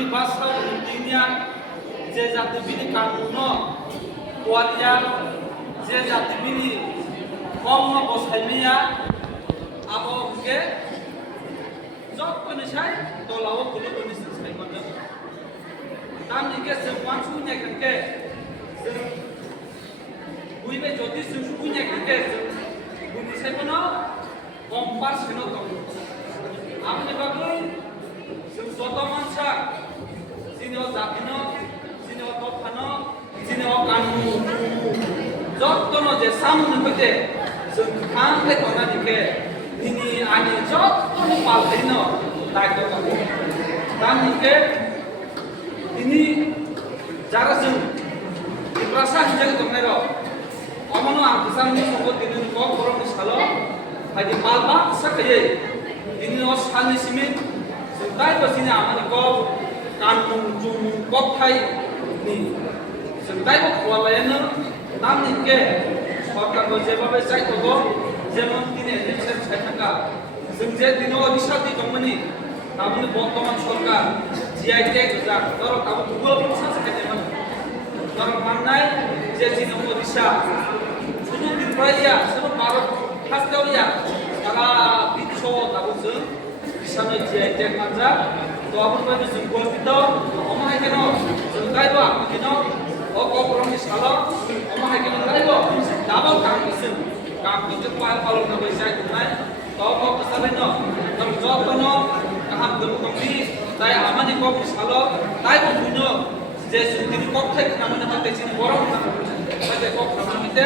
bini basau dunia je jati bini kanuno kuatnya je jati bini kom bosainya apa ke job penisai tolawo kulo penisai sai mana tam nike semua punya ke buibe jodi punya ke penisai mana kompas kena tahu আপনি বাগুন যত মানসা সিনিও জাতিনো সিনিও তফানো সিনিও কানু যতনো যে সামনে হইতে খানকে তনানিকে তিনি আনি যতনো পালতেনো দায়িত্ব পাবো তানিকে তিনি যারা जों প্রাসা হিজাকে দংনাইর অমনো আকিসামনি সঙ্গ তিনি কক বরং সালো হাইদি Malwa সাকায়ে ini os hal simin sedai basini amani ko kanung jung kok thai ni sedai ko khwalaena nam ni ke সরকার ko যেভাবে চাই তো যেমন তিনি এলেকশন চাই থাকা जों যে দিন অধিশাতি দমনি নামনি বর্তমান সরকার জিআই ট্যাগ যা ধরো কাবু গুগল প্রশাস খাইতে মানে ধরো মাননাই যে জিন অধিশা শুধু দিন পাইয়া শুধু ভারত হাসতেওয়া তারা বিশ্ব তাবুজুন বিশানে জিআই ট্যাগ মানজা তো আপন বাজে जों গর্বিত অমাই কেন जों গাইব আপনি কেন ও কপরনি সালো অমাই কেন গাইব দাবাও কাম কিসুন কাম কিতে পাল পালন না বইসাই নাই তো কপ সালে ন তো যতন কাম গরু কমি তাই আমানি কপ সালো তাই বুঝুন যে সুদিন কপ থাই নামনে হাতে চিনি বড় না তাই কপ নামতে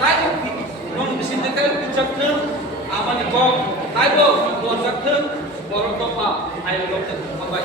তাই কি নন বিশিন থেকে কুচক্ন amani kok aibo luar sakten borong topa ayo dokter sampai